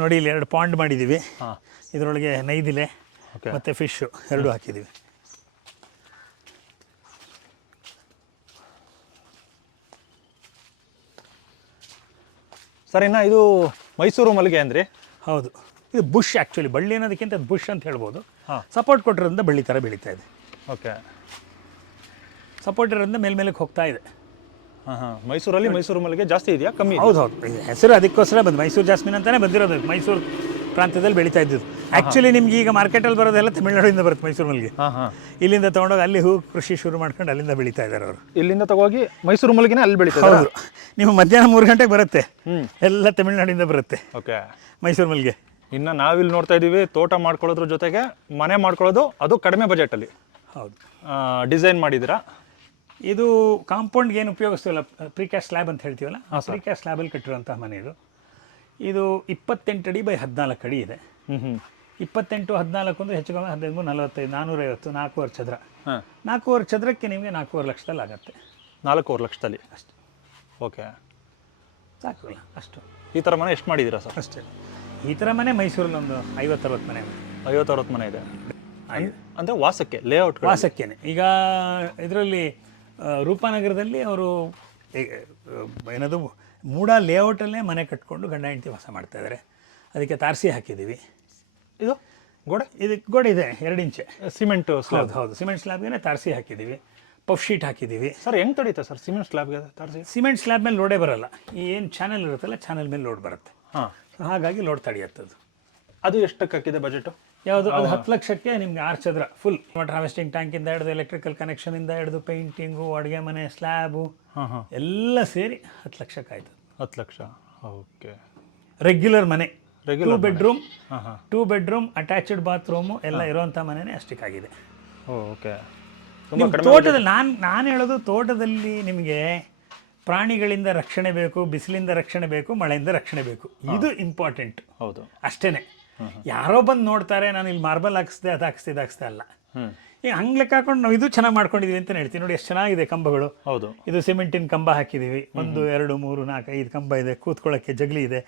ನೋಡಿ ಇಲ್ಲಿ ಎರಡು ಪಾಂಡ್ ಮಾಡಿದ್ದೀವಿ ಇದರೊಳಗೆ ನೈದಿಲೆ ಮತ್ತು ಫಿಶ್ಶು ಎರಡು ಹಾಕಿದ್ದೀವಿ ಸರ್ ಇನ್ನು ಇದು ಮೈಸೂರು ಮಲ್ಲಿಗೆ ಅಂದರೆ ಹೌದು. ಇದು ಬುಷ್ ಆ್ಯಕ್ಚುಲಿ ಬಳ್ಳಿ ಅನ್ನೋದಕ್ಕಿಂತ ಬುಷ್ ಅಂತ ಹೇಳ್ಬೋದು. ಹಾಂ. ಸಪೋರ್ಟ್ ಕೊಟ್ಟಿರೋದ್ರಿಂದ ಬಳ್ಳಿ ಥರ ಬೆಳೀತಾ ಇದೆ. ಓಕೆ ಸಪೋರ್ಟ್ ಇರೋದ್ರಿಂದ ಮೇಲ್ಮೇಲಕ್ಕೆ ಹೋಗ್ತಾ ಇದೆ. ಮೈಸೂರಲ್ಲಿ ಮೈಸೂರು ಮಲ್ಲಿಗೆ ಜಾಸ್ತಿ ಇದೆಯಾ? ಕಮ್ಮಿ ಹೌದು ಹೌದು ಹೆಸರು ಅದಕ್ಕೋಸ್ಕರ ಬಂದು ಮೈಸೂರು ಜಾಸ್ಮಿನ್ ಅಂತಲೇ ಬಂದಿರೋದು. ಮೈಸೂರು ಪ್ರಾಂತ್ಯದಲ್ಲಿ ಬೆಳೀತಾ ಇದ್ದಿದ್ದು. ಆ್ಯಕ್ಚುಲಿ ನಿಮ್ಗೆ ಈಗ ಮಾರ್ಕೆಟಲ್ಲಿ ಬರೋದೆಲ್ಲ ತಮಿಳ್ನಾಡಿಂದ ಬರುತ್ತೆ ಮೈಸೂರು ಮಲ್ಲಿಗೆ. ಇಲ್ಲಿಂದ ತೊಗೊಂಡೋಗಿ ಅಲ್ಲಿ ಹೂ ಕೃಷಿ ಶುರು ಮಾಡ್ಕೊಂಡು ಅಲ್ಲಿಂದ ಬೆಳೀತಾ ಇದ್ದಾರೆ ಅವರು. ಇಲ್ಲಿಂದ ತಗೋಗಿ ಮೈಸೂರು ಮಲ್ಲಿಗೆನೇ ಅಲ್ಲಿ ಬೆಳೀತಾರೆ ಹೌದು. ನೀವು ಮಧ್ಯಾಹ್ನ ಮೂರು ಗಂಟೆಗೆ ಬರುತ್ತೆ. ಎಲ್ಲ ತಮಿಳ್ನಾಡಿಂದ ಬರುತ್ತೆ. ಓಕೆ. ಮೈಸೂರು ಮಲ್ಲಿಗೆ. ಇನ್ನು ನಾವಿಲ್ಲಿ ನೋಡ್ತಾ ಇದ್ದೀವಿ ತೋಟ ಮಾಡ್ಕೊಳ್ಳೋದ್ರ ಜೊತೆಗೆ ಮನೆ ಮಾಡ್ಕೊಳ್ಳೋದು ಅದು ಕಡಿಮೆ ಬಜೆಟಲ್ಲಿ ಹೌದು. ಡಿಸೈನ್ ಮಾಡಿದ್ದೀರಾ? ಇದು ಕಾಂಪೌಂಡ್ಗೆ ಏನು ಉಪಯೋಗಿಸ್ತೀವಲ್ಲ ಪ್ರಿಕ್ಯಾಸ್ಟ್ ಸ್ಲ್ಯಾಬ್ ಅಂತ ಹೇಳ್ತೀವಲ್ಲ? ಆ ಪ್ರಿಕ್ಯಾಸ್ಟ್ ಸ್ಲ್ಯಾಬಲ್ಲಿ ಕಟ್ಟಿರುವಂತಹ ಮನೆ ಇದು. ಇದು ಇಪ್ಪತ್ತೆಂಟು ಅಡಿ ಬೈ ಹದಿನಾಲ್ಕು ಅಡಿ ಇದೆ. ಇಪ್ಪತ್ತೆಂಟು ಹದಿನಾಲ್ಕು ಅಂದರೆ ಹೆಚ್ಚು ಕಮ್ಮಿ ಹದಿನೈದು ನಲವತ್ತೈದು ನಾನ್ನೂರೈವತ್ತು ನಾಲ್ಕೂವರೆ ಚದರ. ಹಾಂ. ನಾಲ್ಕೂವರೆ ಚದರಕ್ಕೆ ನಿಮಗೆ ನಾಲ್ಕೂವರೆ ಲಕ್ಷದಲ್ಲಿ ಆಗುತ್ತೆ. ನಾಲ್ಕೂವರೆ ಲಕ್ಷದಲ್ಲಿ? ಅಷ್ಟೇ. ಓಕೆ. ಸಾಕಲ್ಲ ಅಷ್ಟು. ಈ ಥರ ಮನೆ ಎಷ್ಟು ಮಾಡಿದ್ದೀರಾ ಸರ್ ಅಷ್ಟೇ. ಈ ಥರ ಮನೆ ಮೈಸೂರಲ್ಲಿ ಒಂದು ಐವತ್ತರವತ್ತು ಮನೆ ಐವತ್ತು ಅರವತ್ತು ಮನೆ ಇದೆ. ಅಂದರೆ ವಾಸಕ್ಕೆ ಲೇಔಟ್ ವಾಸಕ್ಕೇನೆ. ಈಗ ಇದರಲ್ಲಿ ರೂಪಾನಗರದಲ್ಲಿ ಅವರು ಏನದು ಮೂಡ ಲೇಔಟಲ್ಲೇ ಮನೆ ಕಟ್ಕೊಂಡು ಗಂಡ ಹೆಂಡತಿ ವಾಸ ಮಾಡ್ತಾ ಇದ್ದಾರೆ. ಅದಕ್ಕೆ ತಾರಸಿ ಹಾಕಿದ್ದೀವಿ. ಇದು ಗೋಡೆ? ಇದಕ್ಕೆ ಗೋಡೆ ಇದೆ ಎರಡು ಇಂಚೆ. ಸಿಮೆಂಟ್ ಸ್ಲ್ಯಾಬ್ ಹೌದು ಸಿಮೆಂಟ್ ಸ್ಲ್ಯಾಬ್ಗೆ ತಾರಸಿ ಹಾಕಿದ್ದೀವಿ. ಪಫ್ ಶೀಟ್ ಹಾಕಿದ್ದೀವಿ. ಸರ್ ಹೆಂಗೆ ತಡೀತಾ ಸರ್ ಸಿಮೆಂಟ್ ಸ್ಲ್ಯಾಬ್ಗೆ ತಾರಸಿ? ಸಿಮೆಂಟ್ ಸ್ಲ್ಯಾಬ್ ಮೇಲೆ ಲೋಡೇ ಬರಲ್ಲ. ಈ ಏನು ಚಾನಲ್ ಇರುತ್ತಲ್ಲ ಚಾನಲ್ ಮೇಲೆ ಲೋಡ್ ಬರುತ್ತೆ. ಹಾಂ. ಸೊ ಹಾಗಾಗಿ ಲೋಡ್ ತಡೆಯತ್ತದು ಅದು ಎಷ್ಟಕ್ಕೆ ಹಾಕಿದೆ ಬಜೆಟು ಯಾವುದು ಅದು ಹತ್ತು ಲಕ್ಷಕ್ಕೆ ನಿಮ್ಗೆ ಆರು ಚದರ ಫುಲ್ ವಾಟರ್ ಹಾರ್ವೆಸ್ಟಿಂಗ್ ಟ್ಯಾಂಕಿಂದ ಹಿಡಿದು ಎಲೆಕ್ಟ್ರಿಕಲ್ ಕನೆಕ್ಷನ್ ಇಂದ ಹಿಡಿದು ಪೇಂಟಿಂಗು ಅಡುಗೆ ಮನೆ ಸ್ಲ್ಯಾಬು ಎಲ್ಲ ಸೇರಿ ಹತ್ತು ಲಕ್ಷಕ್ಕೆ ಆಯ್ತು. ಹತ್ತು ಲಕ್ಷ. ಓಕೆ. ರೆಗ್ಯುಲರ್ ಮನೆ. Regular two bedroom two bedroom attached bathroom ಎಲ್ಲ ಇರೋವಂಥ ಮನೆನೇ ಅಷ್ಟಕ್ಕಾಗಿದೆ ಓಕೆ. ತೋಟದಲ್ಲಿ ನಾನು ನಾನು ಹೇಳೋದು ತೋಟದಲ್ಲಿ ನಿಮಗೆ ಪ್ರಾಣಿಗಳಿಂದ ರಕ್ಷಣೆ ಬೇಕು ಬಿಸಿಲಿಂದ ರಕ್ಷಣೆ ಬೇಕು ಮಳೆಯಿಂದ ರಕ್ಷಣೆ ಬೇಕು. ಇದು ಇಂಪಾರ್ಟೆಂಟ್ ಹೌದು. ಅಷ್ಟೇನೆ. ಯಾರೋ ಬಂದು ನೋಡ್ತಾರೆ ನಾನು ಇಲ್ಲಿ ಮಾರ್ಬಲ್ ಹಾಕಿಸ್ದೆ ಅದು ಹಾಕಿಸ್ದೆ ಇದು ಹಾಕಿಸ್ದೆ ಅಲ್ಲ. ಈಗ ಹಂಗೆ ಲೆಕ್ಕ ಹಾಕೊಂಡು ನಾವು ಇದು ಚೆನ್ನಾಗಿ ಮಾಡ್ಕೊಂಡಿದೀವಿ ಅಂತ ಹೇಳ್ತೀನಿ. ನೋಡಿ ಎಷ್ಟು ಚೆನ್ನಾಗಿದೆ ಕಂಬಗಳು. ಹೌದು. ಇದು ಸಿಮೆಂಟಿನ ಕಂಬ ಹಾಕಿದೀವಿ. ಒಂದು ಎರಡು ಮೂರು ನಾಲ್ಕು ಐದು ಕಂಬ ಇದೆ. ಕೂತ್ಕೊಳ್ಳೋಕ್ಕೆ ಜಗಲಿ ಇದೆ.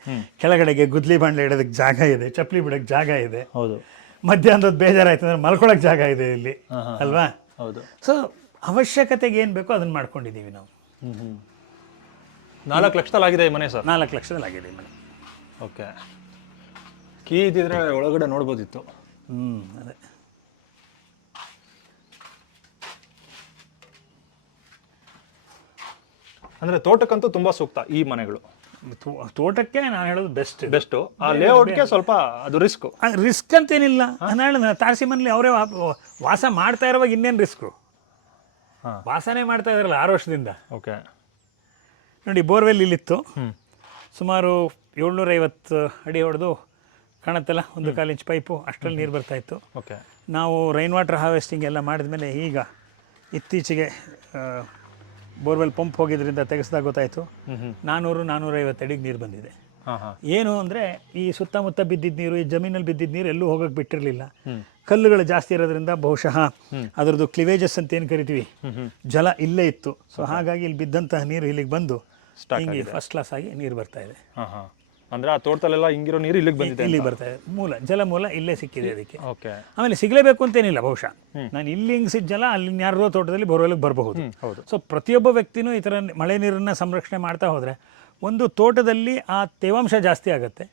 ಕೆಳಗಡೆಗೆ ಗುದ್ಲಿ ಬಾಂಡ್ಲೆ ಇಡೋದಕ್ಕೆ ಜಾಗ ಇದೆ. ಚಪ್ಪಲಿ ಬಿಡೋಕ್ಕೆ ಜಾಗ ಇದೆ. ಹೌದು. ಮಧ್ಯಾಹ್ನದ ಬೇಜಾರಾಯ್ತು ಅಂದ್ರೆ ಮಲ್ಕೊಳಕ್ಕೆ ಜಾಗ ಇದೆ ಇಲ್ಲಿ. ಅಲ್ವಾ? ಹೌದು. ಸೊ ಅವಶ್ಯಕತೆಗೆ ಏನು ಬೇಕೋ ಅದನ್ನು ಮಾಡ್ಕೊಂಡಿದ್ದೀವಿ ನಾವು. ನಾಲ್ಕು ಲಕ್ಷದಲ್ಲಿ ಆಗಿದೆ ಈ ಮನೆ ಸರ್? ನಾಲ್ಕು ಲಕ್ಷದಲ್ಲಿ ಆಗಿದೆ ಈ ಮನೆ. ಓಕೆ ಕೀ ಇದ್ದಿದ್ರೆ ಒಳಗಡೆ ನೋಡ್ಬೋದಿತ್ತು. ಹ್ಞೂ ಅದೇ. ಅಂದರೆ ತೋಟಕ್ಕಂತೂ ತುಂಬ ಸೂಕ್ತ ಈ ಮನೆಗಳು. ತೋ- ತೋಟಕ್ಕೆ ನಾನು ಹೇಳೋದು ಬೆಸ್ಟ್ ಬೆಸ್ಟು ಆ ಲೇಔಟ್ಗೆ ಸ್ವಲ್ಪ ಅದು ರಿಸ್ಕು ರಿಸ್ಕ್ ಅಂತೇನಿಲ್ಲ. ನಾನು ತಾರಸಿ ಮನೇಲಿ ಅವರೇ ವಾಸ ಮಾಡ್ತಾ ಇರುವಾಗ ಇನ್ನೇನು ರಿಸ್ಕು ಹಾಂ. ವಾಸನೆ ಮಾಡ್ತಾ ಇದ್ರಲ್ಲ ಆರು ವರ್ಷದಿಂದ. ಓಕೆ ನೋಡಿ ಬೋರ್ವೆಲ್ ಇಲ್ಲಿತ್ತು. ಹ್ಞೂ ಸುಮಾರು ಏಳ್ನೂರೈವತ್ತು ಅಡಿ ಹೊಡೆದು ಕಾಣತ್ತಲ್ಲ? ಒಂದು ಕಾಲು ಇಂಚ್ ಪೈಪು ಅಷ್ಟರಲ್ಲಿ ನೀರು ಬರ್ತಾ ಇತ್ತು. ಓಕೆ. ನಾವು ರೈನ್ ವಾಟರ್ ಹಾರ್ವೆಸ್ಟಿಂಗ್ ಎಲ್ಲ ಮಾಡಿದ್ಮೇಲೆ ಈಗ ಇತ್ತೀಚೆಗೆ ಬೋರ್ವೆಲ್ ಪಂಪ್ ಹೋಗಿದ್ರಿಂದ ತೆಗೆಸಿದಾಗ ಗೊತ್ತಾಯಿತು. ನಾನ್ನೂರು ನಾನ್ನೂರೈವತ್ತು ಅಡಿಗೆ ನೀರು ಬಂದಿದೆ. ಏನು ಅಂದರೆ ಈ ಸುತ್ತಮುತ್ತ ಬಿದ್ದಿದ್ದ ನೀರು ಈ ಜಮೀನಲ್ಲಿ ಬಿದ್ದಿದ್ದ ನೀರು ಎಲ್ಲೂ ಹೋಗೋಕೆ ಬಿಟ್ಟಿರಲಿಲ್ಲ. ಕಲ್ಲುಗಳು ಜಾಸ್ತಿ ಇರೋದ್ರಿಂದ ಬಹುಶಃ ಅದರದ್ದು ಕ್ಲಿವೇಜಸ್ ಅಂತ ಏನು ಕರಿತೀವಿ? ಜಲ ಇಲ್ಲೇ ಇತ್ತು. ಸೊ ಹಾಗಾಗಿ ಇಲ್ಲಿ ಬಿದ್ದಂತಹ ನೀರು ಇಲ್ಲಿಗೆ ಬಂದು ಹಿಂಗೆ ಫಸ್ಟ್ ಕ್ಲಾಸ್ ಆಗಿ ನೀರು ಬರ್ತಾ ಇದೆ. ಅಂದರೆ ಆ ತೋಟದಲ್ಲೆಲ್ಲ ಹಿಂಗಿರೋ ನೀರು ಇಲ್ಲಿಗೆ ಬಂದಿದೆ ಇಲ್ಲಿ ಬರ್ತದೆ. ಮೂಲ ಜಲ ಮೂಲ ಇಲ್ಲೇ ಸಿಕ್ಕಿದೆ ಅದಕ್ಕೆ. ಓಕೆ. ಆಮೇಲೆ ಸಿಗಲೇಬೇಕು ಅಂತೇನಿಲ್ಲ ಬಹುಶಃ. ನಾನು ಇಲ್ಲಿ ಹಿಂಗೆ ಸಿಕ್ಕ ಜಲ ಅಲ್ಲಿ ಯಾರೋ ತೋಟದಲ್ಲಿ ಬೋರ್ವೆಲ್ಗೆ ಬರಬಹುದು. ಹೌದು. ಸೊ ಪ್ರತಿಯೊಬ್ಬ ವ್ಯಕ್ತಿನೂ ಈ ಥರ ಮಳೆ ನೀರನ್ನು ಸಂರಕ್ಷಣೆ ಮಾಡ್ತಾ ಹೋದರೆ ಒಂದು ತೋಟದಲ್ಲಿ ಆ ತೇವಾಂಶ ಜಾಸ್ತಿ ಆಗುತ್ತೆ.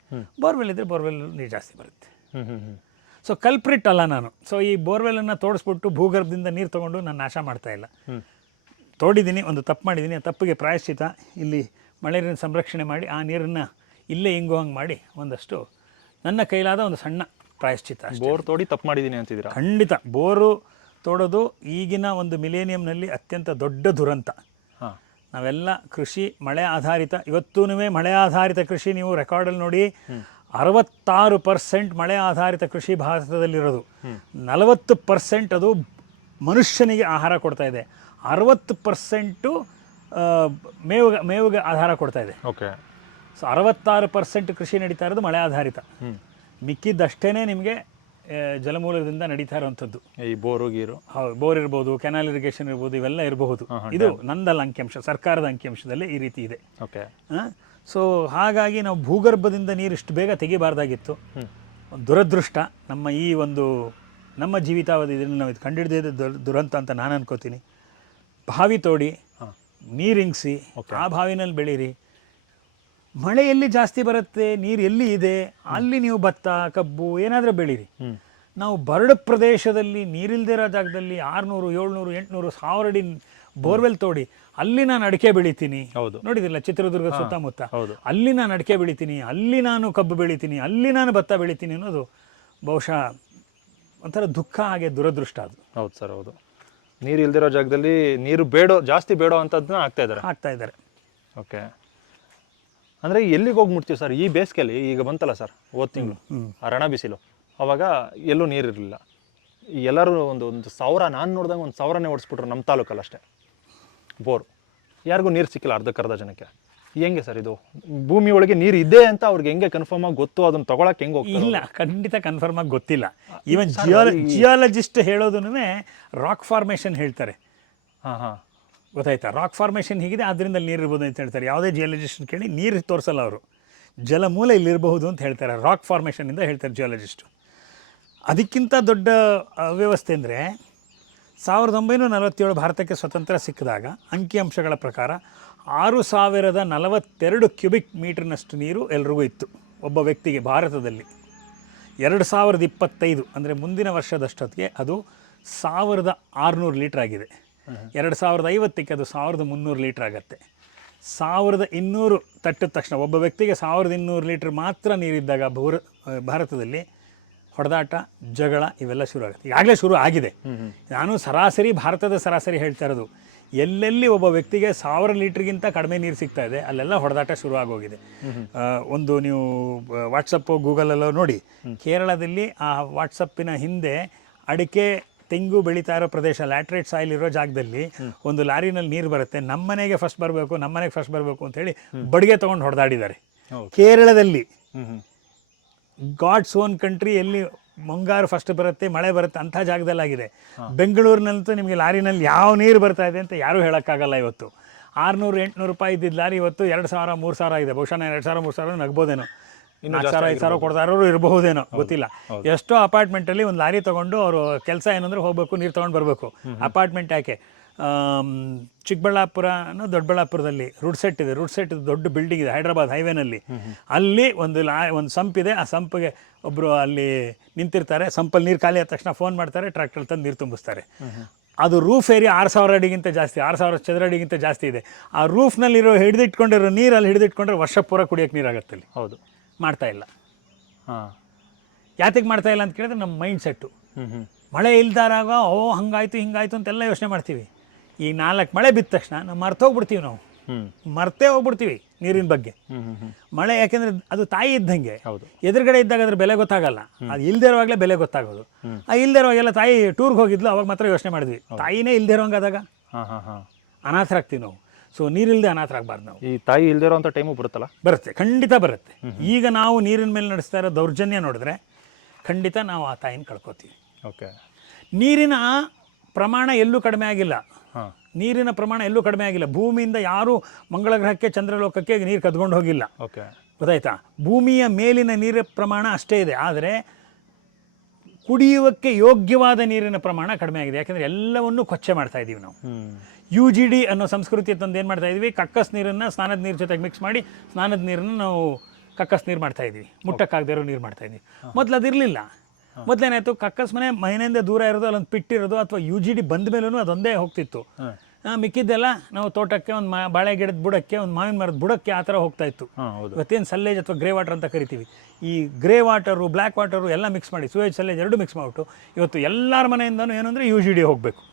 ಬೋರ್ವೆಲ್ ಇದ್ರೆ ಬೋರ್ವೆಲ್ ನೀರು ಜಾಸ್ತಿ ಬರುತ್ತೆ. ಸೊ ಕಲ್ಪ್ರಿಟ್ ಅಲ್ಲ ನಾನು. ಸೊ ಈ ಬೋರ್ವೆಲನ್ನು ತೋಡಿಸ್ಬಿಟ್ಟು ಭೂಗರ್ಭದಿಂದ ನೀರು ತಗೊಂಡು ನಾನು ನಾಶ ಮಾಡ್ತಾ ಇಲ್ಲ. ತೋಡಿದ್ದೀನಿ ಒಂದು ತಪ್ಪು ಮಾಡಿದ್ದೀನಿ ಆ ತಪ್ಪಿಗೆ ಪ್ರಾಯಶ್ಚಿತ. ಇಲ್ಲಿ ಮಳೆ ನೀರಿನ ಸಂರಕ್ಷಣೆ ಮಾಡಿ ಆ ನೀರನ್ನು ಇಲ್ಲೇ ಹಿಂಗೋ ಹಂಗೆ ಮಾಡಿ ಒಂದಷ್ಟು ನನ್ನ ಕೈಲಾದ ಒಂದು ಸಣ್ಣ ಪ್ರಾಯಶ್ಚಿತ ಅಷ್ಟೇ. ಬೋರ್ ತೋಡಿ ತಪ್ಪು ಮಾಡಿದ್ದೀನಿ ಅಂತಿದ್ದೀರಾ? ಖಂಡಿತ. ಬೋರು ತೋಡೋದು ಈಗಿನ ಒಂದು ಮಿಲೇನಿಯಂನಲ್ಲಿ ಅತ್ಯಂತ ದೊಡ್ಡ ದುರಂತ. ಹಾಂ. ನಾವೆಲ್ಲ ಕೃಷಿ ಮಳೆ ಆಧಾರಿತ ಇವತ್ತೂ ಮಳೆ ಆಧಾರಿತ ಕೃಷಿ ನೀವು ರೆಕಾರ್ಡಲ್ಲಿ ನೋಡಿ ಅರವತ್ತಾರು ಪರ್ಸೆಂಟ್ ಮಳೆ ಆಧಾರಿತ ಕೃಷಿ ಭಾರತದಲ್ಲಿರೋದು. ನಲವತ್ತು ಪರ್ಸೆಂಟ್ ಅದು ಮನುಷ್ಯನಿಗೆ ಆಹಾರ ಕೊಡ್ತಾ ಇದೆ. ಅರವತ್ತು ಪರ್ಸೆಂಟು ಮೇವುಗೆ ಮೇವುಗೆ ಆಧಾರ ಕೊಡ್ತಾ ಇದೆ. ಓಕೆ. ಸೊ ಅರವತ್ತಾರು ಪರ್ಸೆಂಟ್ ಕೃಷಿ ನಡೀತಾ ಇರೋದು ಮಳೆ ಆಧಾರಿತ. ಮಿಕ್ಕಿದ್ದಷ್ಟೇ ನಿಮಗೆ ಜಲಮೂಲದಿಂದ ನಡೀತಾ ಇರುವಂಥದ್ದು ಈ ಬೋರು ಗೀರು. ಹೌದು ಬೋರ್ ಇರ್ಬೋದು ಕೆನಾಲ್ ಇರಿಗೇಷನ್ ಇರ್ಬೋದು ಇವೆಲ್ಲ ಇರಬಹುದು. ಇದು ನಂದಲ್ಲ ಅಂಕಿಅಂಶ ಸರ್ಕಾರದ ಅಂಕಿಅಂಶದಲ್ಲಿ ಈ ರೀತಿ ಇದೆ. ಓಕೆ. ಸೊ ಹಾಗಾಗಿ ನಾವು ಭೂಗರ್ಭದಿಂದ ನೀರು ಇಷ್ಟು ಬೇಗ ತೆಗಿಬಾರ್ದಾಗಿತ್ತು. ದುರದೃಷ್ಟ ನಮ್ಮ ಈ ಒಂದು ನಮ್ಮ ಜೀವಿತಾವಧಿ ಇದನ್ನು ನಾವು ಇದು ಕಂಡಿಡಿದ ದುರಂತ ಅಂತ ನಾನು ಅನ್ಕೋತೀನಿ. ಬಾವಿ ತೋಡಿ ನೀರಿಂಗಿಸಿ ಆ ಬಾವಿನಲ್ಲಿ ಬೆಳೀರಿ. ಮಳೆ ಎಲ್ಲಿ ಜಾಸ್ತಿ ಬರುತ್ತೆ ನೀರು ಎಲ್ಲಿ ಇದೆ ಅಲ್ಲಿ ನೀವು ಭತ್ತ ಕಬ್ಬು ಏನಾದರೂ ಬೆಳೀರಿ. ನಾವು ಬರಡು ಪ್ರದೇಶದಲ್ಲಿ ನೀರಿಲ್ದೇ ಇರೋ ಜಾಗದಲ್ಲಿ ಆರುನೂರು ಏಳ್ನೂರು ಎಂಟುನೂರು ಸಾವಿರ ಅಡಿ ಬೋರ್ವೆಲ್ ತೋಡಿ ಅಲ್ಲಿ ನಾನು ಅಡಿಕೆ ಬೆಳಿತೀನಿ. ಹೌದು. ನೋಡಿದಿಲ್ಲ ಚಿತ್ರದುರ್ಗ ಸುತ್ತಮುತ್ತ? ಹೌದು. ಅಲ್ಲಿ ನಾನು ಅಡಿಕೆ ಬೆಳಿತೀನಿ ಅಲ್ಲಿ ನಾನು ಕಬ್ಬು ಬೆಳಿತೀನಿ ಅಲ್ಲಿ ನಾನು ಭತ್ತ ಬೆಳಿತೀನಿ ಅನ್ನೋದು ಬಹುಶಃ ಒಂಥರ ದುಃಖ ಹಾಗೆ ದುರದೃಷ್ಟ ಅದು. ಹೌದು ಸರ್ ಹೌದು. ನೀರು ಇಲ್ದಿರೋ ಜಾಗದಲ್ಲಿ ನೀರು ಬೇಡೋ ಜಾಸ್ತಿ ಬೇಡೋ ಅಂತದನ್ನ ಆಗ್ತಾ ಇದ್ದಾರೆ. ಆಗ್ತಾ ಇದ್ದಾರೆ. ಓಕೆ. ಅಂದರೆ ಎಲ್ಲಿಗೆ ಹೋಗಿ ಮುಟ್ತೀವಿ ಸರ್? ಈ ಬೇಸಿಗೆಯಲ್ಲಿ ಈಗ ಬಂತಲ್ಲ ಸರ್ ಹೋದ ತಿಂಗಳು. ಆ ರಣ ಬಿಸಿಲು. ಅವಾಗ ಎಲ್ಲೂ ನೀರಿರಲಿಲ್ಲ ಎಲ್ಲರೂ ಒಂದು ಒಂದು ಸಾವಿರ ನಾನು ನೋಡಿದಂಗೆ ಒಂದು ಸಾವಿರನೇ ಓಡಿಸ್ಬಿಟ್ರು ನಮ್ಮ ತಾಲೂಕಲ್ಲಿ ಅಷ್ಟೇ. ಬೋರ್. ಯಾರಿಗೂ ನೀರು ಸಿಕ್ಕಿಲ್ಲ ಅರ್ಧಕ್ಕರ್ಧ ಜನಕ್ಕೆ. ಹೆಂಗೆ ಸರ್ ಇದು? ಭೂಮಿ ಒಳಗೆ ನೀರು ಇದೆ ಅಂತ ಅವ್ರಿಗೆ ಹೆಂಗೆ ಕನ್ಫರ್ಮ್ ಆಗಿ ಗೊತ್ತು? ಅದನ್ನ ತಗೊಳಕ್ಕೆ ಹೆಂಗೆ ಇಲ್ಲ ಖಂಡಿತ ಕನ್ಫರ್ಮ್ ಆಗಿ ಗೊತ್ತಿಲ್ಲ. ಈವನ್ ಜಿಯಾಲ ಜಿಯಾಲಜಿಸ್ಟ್ ಹೇಳೋದನ್ನೇ ರಾಕ್ ಫಾರ್ಮೇಷನ್ ಹೇಳ್ತಾರೆ. ಹಾಂ ಹಾಂ. ಗೊತ್ತಾಯ್ತಾ? ರಾಕ್ ಫಾರ್ಮೇಷನ್ ಹೀಗಿದೆ ಅದರಿಂದ ನೀರು ಇರ್ಬೋದು ಅಂತ ಹೇಳ್ತಾರೆ. ಯಾವುದೇ ಜಿಯಾಲಜಿಸ್ಟ್ ಕೇಳಿ ನೀರು ತೋರಿಸಲ್ಲ ಅವರು. ಜಲಮೂಲ ಇಲ್ಲಿರಬಹುದು ಅಂತ ಹೇಳ್ತಾರೆ. ರಾಕ್ ಫಾರ್ಮೇಷನಿಂದ ಹೇಳ್ತಾರೆ ಜಿಯಾಲಜಿಸ್ಟು ಅದಕ್ಕಿಂತ ದೊಡ್ಡ ವ್ಯವಸ್ಥೆ ಅಂದರೆ ಸಾವಿರದ ಒಂಬೈನೂರ ನಲವತ್ತೇಳು ಭಾರತಕ್ಕೆ ಸ್ವತಂತ್ರ ಸಿಕ್ಕಿದಾಗ ಅಂಕಿಅಂಶಗಳ ಪ್ರಕಾರ ಆರು ಸಾವಿರದ ನಲವತ್ತೆರಡು ಕ್ಯೂಬಿಕ್ ಮೀಟರ್ನಷ್ಟು ನೀರು ಎಲ್ರಿಗೂ ಇತ್ತು. ಒಬ್ಬ ವ್ಯಕ್ತಿಗೆ ಭಾರತದಲ್ಲಿ ಎರಡು ಸಾವಿರದ ಇಪ್ಪತ್ತೈದು ಅಂದರೆ ಮುಂದಿನ ವರ್ಷದಷ್ಟೊತ್ತಿಗೆ ಅದು ಸಾವಿರದ ಆರುನೂರು ಲೀಟ್ರ್ ಆಗಿದೆ. ಎರಡು ಸಾವಿರದ ಐವತ್ತಕ್ಕೆ ಅದು ಸಾವಿರದ ಮುನ್ನೂರು ಲೀಟ್ರ್ ಆಗುತ್ತೆ. ಸಾವಿರದ ಇನ್ನೂರು ತಟ್ಟಿದ ತಕ್ಷಣ ಒಬ್ಬ ವ್ಯಕ್ತಿಗೆ ಸಾವಿರದ ಇನ್ನೂರು ಲೀಟ್ರ್ ಮಾತ್ರ ನೀರಿದ್ದಾಗ ಭೂರ ಭಾರತದಲ್ಲಿ ಹೊಡೆದಾಟ ಜಗಳ ಇವೆಲ್ಲ ಶುರು ಆಗುತ್ತೆ. ಈಗಾಗಲೇ ಶುರು ಆಗಿದೆ. ನಾನು ಸರಾಸರಿ ಭಾರತದ ಸರಾಸರಿ ಹೇಳ್ತಾ ಇರೋದು ಎಲ್ಲೆಲ್ಲಿ ಒಬ್ಬ ವ್ಯಕ್ತಿಗೆ ಸಾವಿರ ಲೀಟ್ರಿಗಿಂತ ಕಡಿಮೆ ನೀರು ಸಿಗ್ತಾ ಇದೆ ಅಲ್ಲೆಲ್ಲ ಹೊಡೆದಾಟ ಶುರು ಆಗೋಗಿದೆ. ಒಂದು ನೀವು ವಾಟ್ಸಪ್ಪು ಗೂಗಲಲ್ಲೋ ನೋಡಿ ಕೇರಳದಲ್ಲಿ ಆ ವಾಟ್ಸಪ್ಪಿನ ಹಿಂದೆ ಅಡಿಕೆ ತೆಂಗು ಬೆಳೀತಾ ಇರೋ ಪ್ರದೇಶ ಲ್ಯಾಟ್ರೇಟ್ ಸಾಯಿಲ್ ಇರೋ ಜಾಗದಲ್ಲಿ ಒಂದು ಲಾರಿನಲ್ಲಿ ನೀರು ಬರುತ್ತೆ. ನಮ್ಮನೆಗೆ ಫಸ್ಟ್ ಬರಬೇಕು ನಮ್ಮನೆಗೆ ಫಸ್ಟ್ ಬರಬೇಕು ಅಂತ ಹೇಳಿ ಬಡಿಗೆ ತೊಗೊಂಡು ಹೊಡೆದಾಡಿದ್ದಾರೆ. ಕೇರಳದಲ್ಲಿ God's own God's own country ಎಲ್ಲಿ ಮುಂಗಾರು ಫಸ್ಟ್ ಬರುತ್ತೆ ಮಳೆ ಬರುತ್ತೆ ಅಂಥ ಜಾಗದಲ್ಲಾಗಿದೆ. ಬೆಂಗಳೂರಿನಲ್ಲಂತೂ ನಿಮಗೆ ಲಾರಿನಲ್ಲಿ ಯಾವ ನೀರು ಬರ್ತಾ ಇದೆ ಅಂತ ಯಾರೂ ಹೇಳೋಕ್ಕಾಗಲ್ಲ ಇವತ್ತು. ಆರುನೂರು ಎಂಟುನೂರು ರೂಪಾಯಿ ಇದ್ದಿದ್ದು ಲಾರಿ ಇವತ್ತು ಎರಡು ಸಾವಿರ ಮೂರು ಸಾವಿರ ಇದೆ ಬಹುಶಃ ನಾನು ಎರಡು ಸಾವಿರ ಮೂರು ಸಾವಿರ ನಗ್ಬೋದೇನೋ. ನಾಲ್ಕು ಸಾವಿರ ಐದು ಸಾವಿರ ಕೊಡ್ತಾ ಇರೋರು ಇರಬಹುದೇನೋ ಗೊತ್ತಿಲ್ಲ. ಎಷ್ಟೋ ಅಪಾರ್ಟ್ಮೆಂಟಲ್ಲಿ ಒಂದು ಲಾರಿ ತೊಗೊಂಡು ಅವರು ಕೆಲಸ ಏನಂದ್ರೆ ಹೋಗಬೇಕು ನೀರು ತೊಗೊಂಡು ಬರಬೇಕು. ಅಪಾರ್ಟ್ಮೆಂಟ್ ಯಾಕೆ? ಚಿಕ್ಕಬಳ್ಳಾಪುರ ಚಿಕ್ಕಬಳ್ಳಾಪುರನೋ ದೊಡ್ಡಬಳ್ಳಾಪುರದಲ್ಲಿ ರೂಡ್ ಸೆಟ್ ಇದೆ. ರೂಡ್ ಸೆಟ್ ದೊಡ್ಡ ಬಿಲ್ಡಿಂಗ್ ಇದೆ ಹೈದ್ರಾಬಾದ್ ಹೈವೇನಲ್ಲಿ ಅಲ್ಲಿ ಒಂದು ಲಾ ಒಂದು ಸಂಪ್ ಇದೆ. ಆ ಸಂಪಿಗೆ ಒಬ್ಬರು ಅಲ್ಲಿ ನಿಂತಿರ್ತಾರೆ. ಸಂಪಲ್ಲಿ ನೀರು ಖಾಲಿ ಆದ ತಕ್ಷಣ ಫೋನ್ ಮಾಡ್ತಾರೆ ಟ್ರ್ಯಾಕ್ಟರ್ ತಂದು ನೀರು ತುಂಬಿಸ್ತಾರೆ. ಅದು ರೂಫ್ ಏರಿಯಾ ಆರು ಸಾವಿರ ಅಡಿಗಿಂತ ಜಾಸ್ತಿ ಆರು ಸಾವಿರ ಚದರ ಅಡಿಗಿಂತ ಜಾಸ್ತಿ ಇದೆ. ಆ ರೂಫ್ನಲ್ಲಿರೋ ಹಿಡಿದಿಟ್ಕೊಂಡಿರೋ ನೀರು ಅಲ್ಲಿ ಹಿಡಿದಿಟ್ಕೊಂಡ್ರೆ ವರ್ಷ ಪೂರ ಕುಡಿಯೋಕ್ಕೆ ನೀರಾಗತ್ತಲ್ಲಿ ಹೌದು. ಮಾಡ್ತಾ ಇಲ್ಲ. ಹಾಂ. ಯಾತಕ್ಕೆ ಮಾಡ್ತಾ ಇಲ್ಲ ಅಂತ ಕೇಳಿದ್ರೆ ನಮ್ಮ ಮೈಂಡ್ ಸೆಟ್ಟು ಮಳೆ ಇಲ್ದಾರಾಗ ಓ ಹಂಗಾಯ್ತು ಹಿಂಗಾಯ್ತು ಅಂತೆಲ್ಲ ಯೋಚನೆ ಮಾಡ್ತೀವಿ. ಈ ನಾಲ್ಕು ಮಳೆ ಬಿದ್ದ ತಕ್ಷಣ ನಾವು ಮರ್ತೋಗ್ಬಿಡ್ತೀವಿ ನಾವು. ಮರ್ತೇ ಹೋಗ್ಬಿಡ್ತೀವಿ ನೀರಿನ ಬಗ್ಗೆ. ಮಳೆ ಯಾಕೆಂದ್ರೆ ಅದು ತಾಯಿ ಇದ್ದಂಗೆ. ಹೌದು. ಎದುರುಗಡೆ ಇದ್ದಾಗ ಅದ್ರ ಬೆಲೆ ಗೊತ್ತಾಗಲ್ಲ. ಅದು ಇಲ್ದೇ ಇರುವಾಗಲೇ ಬೆಲೆ ಗೊತ್ತಾಗೋದು. ಆ ಇಲ್ದೇ ಇರುವಾಗೆಲ್ಲ ತಾಯಿ ಟೂರ್ಗೆ ಹೋಗಿದ್ಲು ಅವಾಗ ಮಾತ್ರ ಯೋಚನೆ ಮಾಡಿದ್ವಿ. ತಾಯಿನೇ ಇಲ್ದೇ ಇರೋಂಗಾದಾಗ ಹಾಂ. ಅನಾಥರಾಗ್ತೀವಿ ನಾವು. ಸೊ ನೀರಿಲ್ಲದೆ ಅನಾಥರಾಗಬಾರ್ದು ನಾವು. ಈ ತಾಯಿ ಇಲ್ದಿರೋ ಇರೋಂಥ ಟೈಮು ಬರುತ್ತಲ್ಲ? ಬರುತ್ತೆ ಖಂಡಿತ ಬರುತ್ತೆ. ಈಗ ನಾವು ನೀರಿನ ಮೇಲೆ ನಡೆಸ್ತಾ ಇರೋ ದೌರ್ಜನ್ಯ ನೋಡಿದ್ರೆ ಖಂಡಿತ ನಾವು ಆ ತಾಯಿನ ಕಳ್ಕೊತೀವಿ. ಓಕೆ ನೀರಿನ ಪ್ರಮಾಣ ಎಲ್ಲೂ ಕಡಿಮೆ ಆಗಿಲ್ಲ. ನೀರಿನ ಪ್ರಮಾಣ ಎಲ್ಲೂ ಕಡಿಮೆ ಆಗಿಲ್ಲ. ಭೂಮಿಯಿಂದ ಯಾರೂ ಮಂಗಳ ಗ್ರಹಕ್ಕೆ ಚಂದ್ರಲೋಕಕ್ಕೆ ನೀರು ಕದ್ಕೊಂಡು ಹೋಗಿಲ್ಲ. ಓಕೆ ಗೊತ್ತಾಯ್ತಾ? ಭೂಮಿಯ ಮೇಲಿನ ನೀರಿನ ಪ್ರಮಾಣ ಅಷ್ಟೇ ಇದೆ. ಆದರೆ ಕುಡಿಯುವಕ್ಕೆ ಯೋಗ್ಯವಾದ ನೀರಿನ ಪ್ರಮಾಣ ಕಡಿಮೆ ಆಗಿದೆ. ಯಾಕಂದರೆ ಎಲ್ಲವನ್ನೂ ಕೊಚ್ಚೆ ಮಾಡ್ತಾ ಇದ್ದೀವಿ ನಾವು. ಯು ಜಿ ಡಿ ಅನ್ನೋ ಸಂಸ್ಕೃತಿ ತಂದು ಏನು ಮಾಡ್ತಾ ಇದ್ವಿ? ಕಕ್ಕಸ್ ನೀರನ್ನು ಸ್ನಾನದ ನೀರು ಜೊತೆಗೆ ಮಿಕ್ಸ್ ಮಾಡಿ ಸ್ನಾನದ ನೀರನ್ನು ನಾವು ಕಕ್ಕಸ್ ನೀರು ಮಾಡ್ತಾ ಇದ್ವಿ. ಮುಟ್ಟಕ್ಕಾಗದೇ ಇರೋ ನೀರು ಮಾಡ್ತಾ ಇದ್ವಿ. ಮೊದಲು ಅದಿರಲಿಲ್ಲ. ಮೊದಲೇನಾಯಿತು ಕಕ್ಕಸ್ ಮನೆ ಮನೆಯಿಂದ ದೂರ ಇರೋದು ಅಲ್ಲೊಂದು ಪಿಟ್ಟಿರೋದು ಅಥವಾ ಯು ಜಿ ಡಿ ಬಂದ ಮೇಲೂ ಅದೊಂದೇ ಹೋಗ್ತಿತ್ತು. ಮಿಕ್ಕಿದ್ದೆಲ್ಲ ನಾವು ತೋಟಕ್ಕೆ ಒಂದು ಬಾಳೆ ಗಿಡದ ಬುಡಕ್ಕೆ ಒಂದು ಮಾವಿನ ಮರದ ಬುಡಕ್ಕೆ ಆ ಥರ ಹೋಗ್ತಾ ಇತ್ತು. ಇವತ್ತೇನು ಸಲ್ಲೇಜ್ ಅಥವಾ ಗ್ರೇ ವಾಟರ್ ಅಂತ ಕರಿತೀವಿ. ಈ ಗ್ರೇ ವಾಟರು ಬ್ಲ್ಯಾಕ್ ವಾಟರು ಎಲ್ಲ ಮಿಕ್ಸ್ ಮಾಡಿ ಸುವೇಜ್ ಸಲ್ಲೇಜ್ ಎರಡು ಮಿಕ್ಸ್ ಮಾಡಿಬಿಟ್ಟು ಇವತ್ತು ಎಲ್ಲರ ಮನೆಯಿಂದನೂ ಏನಂದರೆ ಯು ಜಿ ಡಿ ಹೋಗಬೇಕು.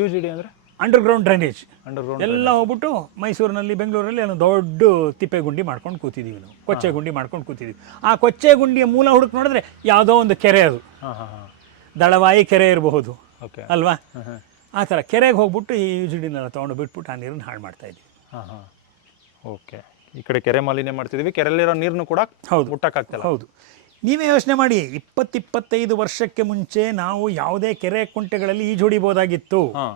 ಯು ಜಿ ಡಿ ಅಂದರೆ? ಅಂಡರ್ಗ್ರೌಂಡ್ ಡ್ರೈನೇಜ್ ಅಂಡರ್ಗ್ರೌಂಡ್ ಎಲ್ಲ ಹೋಗ್ಬಿಟ್ಟು ಮೈಸೂರಿನಲ್ಲಿ ಬೆಂಗಳೂರಲ್ಲಿ ಒಂದು ದೊಡ್ಡ ತಿಪ್ಪೆ ಗುಂಡಿ ಮಾಡ್ಕೊಂಡು ಕೂತಿದ್ದೀವಿ ನಾವು. ಕೊಚ್ಚೆ ಗುಂಡಿ ಮಾಡ್ಕೊಂಡು ಕೂತಿದ್ದೀವಿ ಆ ಕೊಚ್ಚೆ ಗುಂಡಿಯ ಮೂಲ ಹುಡುಕ್ ನೋಡಿದ್ರೆ ಯಾವುದೋ ಒಂದು ಕೆರೆ ಅದು. ಹಾಂ ಹಾಂ ಹಾಂ. ದಳವಾಯಿ ಕೆರೆ ಇರಬಹುದು. ಓಕೆ. ಅಲ್ವಾ? ಆ ಥರ ಕೆರೆಗೆ ಹೋಗ್ಬಿಟ್ಟು ಈ ಯೂಜಿಡಿನೆಲ್ಲ ತೊಗೊಂಡು ಬಿಟ್ಬಿಟ್ಟು ಆ ನೀರನ್ನು ಹಾಳು ಮಾಡ್ತಾ ಇದ್ದೀವಿ ಹಾಂ ಓಕೆ. ಈ ಕಡೆ ಕೆರೆ ಮಾಲಿನ್ಯ ಮಾಡ್ತಿದ್ದೀವಿ ಕೆರೆಯಲ್ಲಿರೋ ನೀರನ್ನು ಕೂಡ ಹೌದು. ಹುಟ್ಟಕ್ಕಾಗ್ತಲ್ಲ ಹೌದು. ನೀವೇ ಯೋಚನೆ ಮಾಡಿ ಇಪ್ಪತ್ತಿಪ್ಪತ್ತೈದು ವರ್ಷಕ್ಕೆ ಮುಂಚೆ ನಾವು ಯಾವುದೇ ಕೆರೆ ಕುಂಟೆಗಳಲ್ಲಿ ಈಜು ಹಾಂ.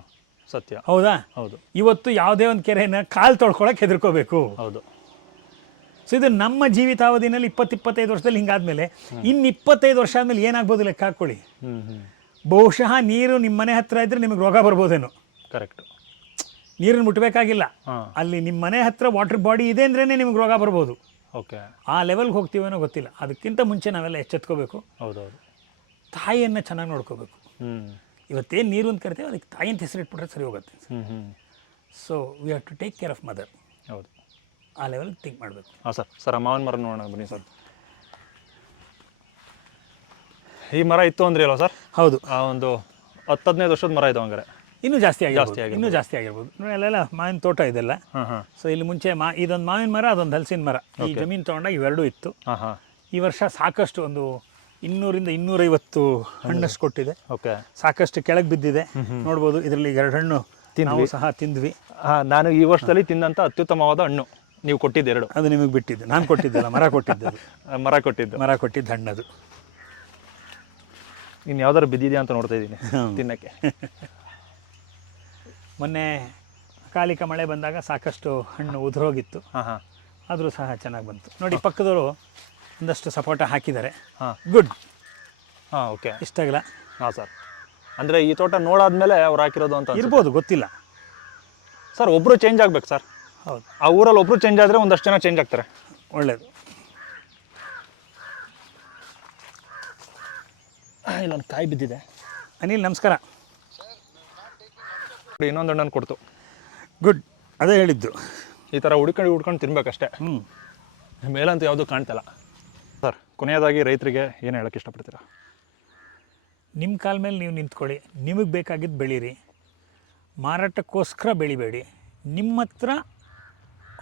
ಸತ್ಯ. ಹೌದಾ? ಹೌದು. ಇವತ್ತು ಯಾವುದೇ ಒಂದು ಕೆರೆಯನ್ನ ಕಾಲು ತೊಳ್ಕೊಳಕ್ಕೆ ಹೆದರ್ಕೋಬೇಕು. ಹೌದು. ಸೊ ಇದು ನಮ್ಮ ಜೀವಿತಾವಧಿನಲ್ಲಿ ಇಪ್ಪತ್ತು ಇಪ್ಪತ್ತೈದು ವರ್ಷದಲ್ಲಿ ಹಿಂಗಾದ್ಮೇಲೆ ಇನ್ನು ಇಪ್ಪತ್ತೈದು ವರ್ಷ ಆದಮೇಲೆ ಏನಾಗ್ಬೋದು ಲೆಕ್ಕ ಹಾಕ್ಕೊಳ್ಳಿ. ಬಹುಶಃ ನೀರು ನಿಮ್ಮ ಮನೆ ಹತ್ರ ಇದ್ದರೆ ನಿಮಗೆ ರೋಗ ಬರ್ಬೋದೇನೋ. ಕರೆಕ್ಟ್ ನೀರನ್ನು ಮುಟ್ಟಬೇಕಾಗಿಲ್ಲ ಅಲ್ಲಿ ನಿಮ್ಮ ಮನೆ ಹತ್ರ ವಾಟರ್ ಬಾಡಿ ಇದೆ ಅಂದ್ರೇ ನಿಮಗೆ ರೋಗ ಬರ್ಬೋದು. ಓಕೆ ಆ ಲೆವೆಲ್ಗೆ ಹೋಗ್ತೀವೇನೋ ಗೊತ್ತಿಲ್ಲ. ಅದಕ್ಕಿಂತ ಮುಂಚೆ ನಾವೆಲ್ಲ ಎಚ್ಚೆತ್ಕೋಬೇಕು. ಹೌದೌದು. ತಾಯಿಯನ್ನು ಚೆನ್ನಾಗಿ ನೋಡ್ಕೋಬೇಕು. ಹ್ಞೂ ಇವತ್ತೇನು ನೀರು ಅಂತ ಕರಿತೀವಿ ಅದಕ್ಕೆ ತಾಯಿ ಅಂತ ಹೆಸರಿಟ್ಬಿಟ್ರೆ ಸರಿ ಹೋಗುತ್ತೆ. So we have to take care of mother ಹೌದು. ಆ ಲೆವೆಲ್ ಥಿಂಕ್ ಮಾಡಬೇಕು. ಹಾಂ ಸರ್. ಸರ್ ಆ ಮಾವಿನ ಮರ ನೋಡೋಣ ಬನ್ನಿ ಸರ್. ಈ ಮರ ಇತ್ತು ಅಂದ್ರೆ ಅಲ್ವಾ ಸರ್? ಹೌದು. ಆ ಒಂದು ಹತ್ತು ಹದಿನೈದು ವರ್ಷದ ಮರ ಇದು ಹಂಗಾರೆ. ಇನ್ನೂ ಜಾಸ್ತಿ ಆಗಿ ಜಾಸ್ತಿ ಆಗಿ ಇನ್ನೂ ಜಾಸ್ತಿ ಆಗಿರ್ಬೋದು. ನೋಡಿ ಅಲ್ಲೆಲ್ಲ ಮಾವಿನ ತೋಟ ಇದೆಲ್ಲ. ಸೊ ಇಲ್ಲಿ ಮುಂಚೆ ಮಾ ಇದೊಂದು ಮಾವಿನ ಮರ ಅದೊಂದು ಹಲಸಿನ ಮರ. ಈ ಜಮೀನು ತೊಗೊಂಡಾಗ ಇವೆರಡೂ ಇತ್ತು. ಈ ವರ್ಷ ಸಾಕಷ್ಟು ಒಂದು ಇನ್ನೂರಿಂದ ಇನ್ನೂರೈವತ್ತು ಹಣ್ಣಷ್ಟು ಕೊಟ್ಟಿದೆ. ಓಕೆ. ಸಾಕಷ್ಟು ಕೆಳಗೆ ಬಿದ್ದಿದೆ. ನೋಡ್ಬೋದು ಇದರಲ್ಲಿ ಎರಡು ಹಣ್ಣು ನಾವು ಸಹ ತಿಂದ್ವಿ. ಹಾಂ ನಾನು ಈ ವರ್ಷದಲ್ಲಿ ತಿಂದಂಥ ಅತ್ಯುತ್ತಮವಾದ ಹಣ್ಣು. ನೀವು ಕೊಟ್ಟಿದ್ದೆ ಎರಡು. ಅದು ನಿಮಗೆ ಬಿಟ್ಟಿದ್ದು. ನಾನು ಕೊಟ್ಟಿದ್ದಲ್ಲ ಮರ ಕೊಟ್ಟಿದ್ದು ಮರ ಕೊಟ್ಟಿದ್ದು. ಮರ ಕೊಟ್ಟಿದ್ದು ಹಣ್ಣದು. ಇನ್ನು ಯಾವ್ದಾರು ಬಿದ್ದಿದೆಯಾ ಅಂತ ನೋಡ್ತಾ ಇದ್ದೀನಿ. ತಿನ್ನಕ್ಕೆ. ಮೊನ್ನೆ ಅಕಾಲಿಕ ಮಳೆ ಬಂದಾಗ ಸಾಕಷ್ಟು ಹಣ್ಣು ಉದುರೋಗಿತ್ತು. ಹಾಂ ಹಾಂ. ಆದರೂ ಸಹ ಚೆನ್ನಾಗಿ ಬಂತು. ನೋಡಿ ಪಕ್ಕದವರು ಒಂದಷ್ಟು ಸಪೋರ್ಟ ಹಾಕಿದ್ದಾರೆ. ಹಾಂ. ಗುಡ್ ಹಾಂ ಓಕೆ ಇಷ್ಟಾಗಲ್ಲ ಹಾಂ ಸರ್ ಅಂದರೆ ಈ ತೋಟ ನೋಡಾದ್ಮೇಲೆ ಅವ್ರು ಹಾಕಿರೋದು ಅಂತ. ಇರ್ಬೋದು ಗೊತ್ತಿಲ್ಲ. ಸರ್ ಒಬ್ಬರು ಚೇಂಜ್ ಆಗ್ಬೇಕು ಸರ್ ಹೌದು. ಆ ಊರಲ್ಲಿ ಒಬ್ಬರು ಚೇಂಜ್ ಆದರೆ ಒಂದಷ್ಟು ಜನ ಚೇಂಜ್ ಆಗ್ತಾರೆ. ಒಳ್ಳೆಯದು ಇಲ್ಲೊಂದು ಕಾಯಿ ಬಿದ್ದಿದೆ. ಅನಿಲ್ ನಮಸ್ಕಾರ. ಇನ್ನೊಂದು ಹಣ್ಣನ್ನು ಕೊಡ್ತು. ಗುಡ್ ಅದೇ ಹೇಳಿದ್ದು. ಈ ಥರ ಹುಡ್ಕೊಂಡು ಹುಡ್ಕೊಂಡು ತಿನ್ಬೇಕಷ್ಟೇ. ಹ್ಞೂ ಮೇಲಂತೂ ಯಾವುದೂ ಕಾಣ್ತಿಲ್ಲ. ಕೊನೆಯದಾಗಿ ರೈತರಿಗೆ ಏನು ಹೇಳಕ್ಕೆ ಇಷ್ಟಪಡ್ತೀರಾ? ನಿಮ್ಮ ಕಾಲ ಮೇಲೆ ನೀವು ನಿಂತ್ಕೊಳ್ಳಿ. ನಿಮಗೆ ಬೇಕಾಗಿದ್ದು ಬೆಳೀರಿ. ಮಾರಾಟಕ್ಕೋಸ್ಕರ ಬೆಳಿಬೇಡಿ. ನಿಮ್ಮ ಹತ್ರ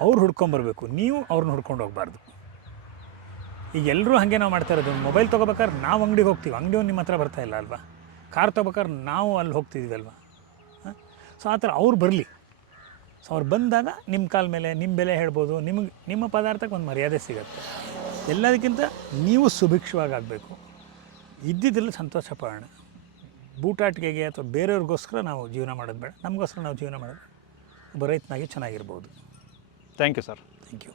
ಅವ್ರು ಹುಡ್ಕೊಂಬರ್ಬೇಕು ನೀವು ಅವ್ರನ್ನ ಹುಡ್ಕೊಂಡು ಹೋಗಬಾರ್ದು. ಈಗ ಎಲ್ಲರೂ ಹಾಗೆ ನಾವು ಮಾಡ್ತಾ ಇರೋದು. ಮೊಬೈಲ್ ತೊಗೋಬೇಕಾದ್ರೆ ನಾವು ಅಂಗಡಿಗೆ ಹೋಗ್ತೀವಿ. ಅಂಗಡಿಯವ್ರು ನಿಮ್ಮ ಹತ್ರ ಬರ್ತಾ ಇಲ್ಲ ಅಲ್ವಾ? ಕಾರ್ ತೊಗೋಬೇಕಾದ್ರೆ ನಾವು ಅಲ್ಲಿ ಹೋಗ್ತಿದ್ದೀವಿ ಅಲ್ವಾ? ಸೊ ಆ ಥರ ಅವ್ರು ಬರಲಿ. ಸೊ ಅವ್ರು ಬಂದಾಗ ನಿಮ್ಮ ಕಾಲ ಮೇಲೆ ನಿಮ್ಮ ಬೆಲೆ ಹೇಳ್ಬೋದು. ನಿಮಗೆ, ನಿಮ್ಮ ಪದಾರ್ಥಕ್ಕೆ ಒಂದು ಮರ್ಯಾದೆ ಸಿಗುತ್ತೆ. ಎಲ್ಲದಕ್ಕಿಂತ ನೀವು ಸುಭಿಕ್ಷವಾಗಿ ಆಗಬೇಕು ಇದ್ದಿದ್ರಲ್ಲಿ ಸಂತೋಷ ಪಡೋಣ. ಬೂಟಾಟಿಕೆಗೆ ಅಥವಾ ಬೇರೆಯವ್ರಿಗೋಸ್ಕರ ನಾವು ಜೀವನ ಮಾಡೋದು ಬೇಡ. ನಮಗೋಸ್ಕರ ನಾವು ಜೀವನ ಮಾಡೋದು. ಒಬ್ಬ ರೈತನಾಗಿ ಚೆನ್ನಾಗಿರ್ಬೋದು. Thank you sir thank you